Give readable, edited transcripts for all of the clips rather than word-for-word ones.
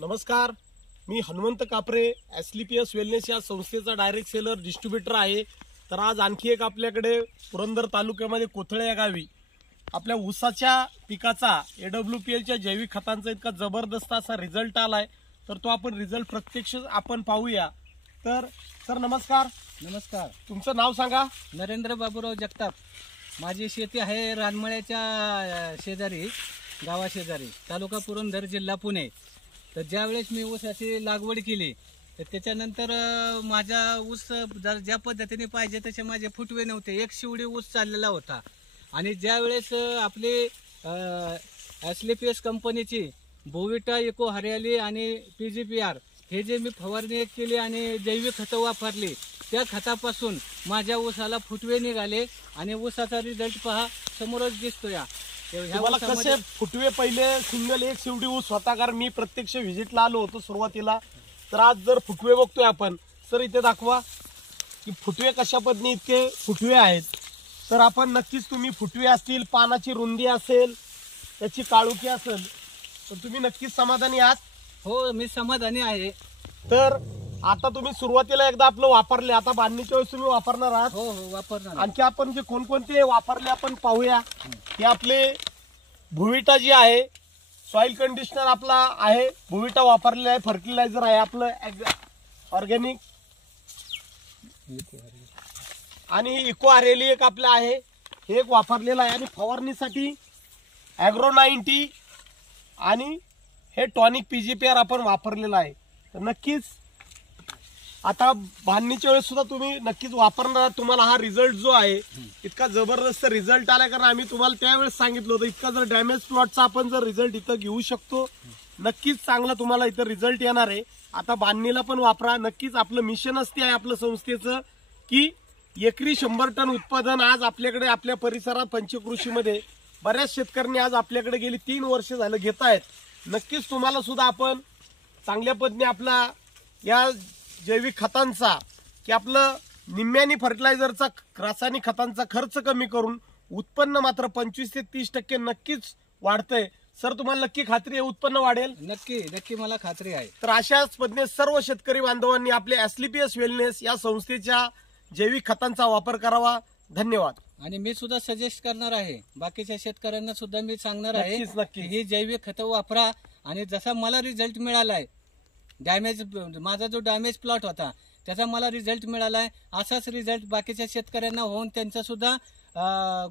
नमस्कार, मी हनुमंत कापरे, एसलीपीएस वेलनेस या संस्थेचा डायरेक्ट सेलर डिस्ट्रीब्युटर आहे। तर आज आणखी एक आपल्याकडे पुरंदर तालुक्यामध्ये कोथळे या गावी आपल्या ऊसाच्या पिकाचा AWPLच्या जैविक खतांचा इतका जबरदस्त असा रिझल्ट आलाय। तर तो आपण रिझल्ट प्रत्यक्ष आपण पाहूया। तर सर नमस्कार। नमस्कार, तुमचं नाव सांगा। नरेंद्र बाबूराव जगताप। माझी शेती आहे रानमळ्याच्या शेजारी, गावाशेजारी, तालुका पुरंदर, जिल्हा पुणे। तर ज्यावेळेस मी ऊसाची लागवड केली तर त्याच्यानंतर माझा ऊस ज्या पद्धतीने पाहिजे तसे माझे फुटवे नव्हते, एक शिवडी ऊस चाललेला होता। आणि ज्यावेळेस आपले एसलीपीएस कंपनीची बोविटा, इको हरियाली आणि PGPR हे जे मी फवारणी केली आणि जैविक खतं वापरली, त्या खतापासून माझ्या ऊसाला फुटवे निघाले आणि ऊसाचा रिझल्ट पहा समोरच दिसतोय। तुम्हाला कसे फुटवे पहिले सिंगल एक शिवडी ऊस होता, कारण मी प्रत्यक्ष व्हिजिटला आलो होतो सुरुवातीला। तर आज जर फुटवे बघतोय आपण, सर इथे दाखवा की फुटवे कशा पद्धतीने इतके फुटवे आहेत। तर आपण नक्कीच तुम्ही फुटवे असतील, पानाची रुंदी असेल, त्याची काळुकी असेल, तर तुम्ही नक्कीच समाधानी आहात? हो, मी समाधानी आहे। तर आता तुम्ही सुरुवातीला एकदा आपलं वापरले, आता बांधणीच्या वेळेस तुम्ही वापरणार आहात? हो हो, वापरणार। आणखी आपण जे कोणकोणते वापरले आपण पाहूया। हे आपले बोविटा जी आहे, सॉइल कंडिशनर आपला आहे, बोविटा वापरलेला आहे, फर्टिलायझर आहे आपलं ऑर्गॅनिक, आणि इको हरियाली एक आपलं आहे, हे एक वापरलेलं आहे। आणि फवारणीसाठी ॲग्रो 90 आणि हे टॉनिक PGPR आपण वापरलेलं आहे। तर नक्कीच आता बांधणीच्या वेळेस सुद्धा तुम्ही नक्कीच वापरणार। तुम्हाला हा रिझल्ट जो आहे इतका जबरदस्त रिझल्ट आलाय, कारण आम्ही तुम्हाला त्यावेळेस सांगितलं होतं इतका जर डॅमेज प्लॉटचा आपण जर रिझल्ट इथं घेऊ शकतो, नक्कीच चांगला तुम्हाला इथं रिझल्ट येणार आहे। आता बांधणीला पण वापरा। नक्कीच आपलं मिशनच ते आहे आपलं संस्थेचं की एकरी 100 टन उत्पादन आज आपल्याकडे आपल्या परिसरात पंचकृषीमध्ये बऱ्याच शेतकऱ्यांनी आज आपल्याकडे गेली 3 वर्ष झालं घेत आहेत। नक्कीच तुम्हाला सुद्धा आपण चांगल्या पद्धतीने आपला या जैविक खतांचा की आपलं निम्म्यानी फर्टिलायझरचा, रासायनिक खतांचा खर्च कमी करून उत्पन्न मात्र 25 ते 30% नक्कीच वाढतंय। सर तुम्हाला नक्की खात्री आहे उत्पन्न वाढेल? नक्की नक्की, मला खात्री आहे। तर अशाच पद्धतीने सर्व शेतकरी बांधवांनी आपल्या एसलीपीएस वेलनेस या संस्थेच्या जैविक खतांचा वापर करावा। धन्यवाद। आणि मी सुद्धा सजेस्ट करणार आहे, बाकीच्या शेतकऱ्यांना सुद्धा मी सांगणार आहे नक्कीच ही जैविक खतं वापरा। आणि जसा मला रिझल्ट मिळालाय, माझा जो डॅमेज प्लॉट होता त्याचा मला रिझल्ट मिळालाय, असाच रिझल्ट बाकीच्या शेतकऱ्यांना होऊन त्यांचा सुद्धा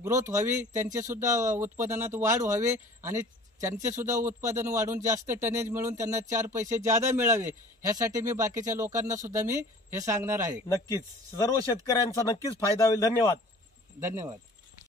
ग्रोथ व्हावी, त्यांचे सुद्धा उत्पादनात वाढ व्हावी आणि त्यांचे सुद्धा उत्पादन वाढून जास्त टनेज मिळून त्यांना 4 पैसे जादा मिळावे, ह्यासाठी मी बाकीच्या लोकांना सुद्धा मी हे सांगणार आहे। नक्कीच सर्व शेतकऱ्यांचा नक्कीच फायदा होईल। धन्यवाद। धन्यवाद।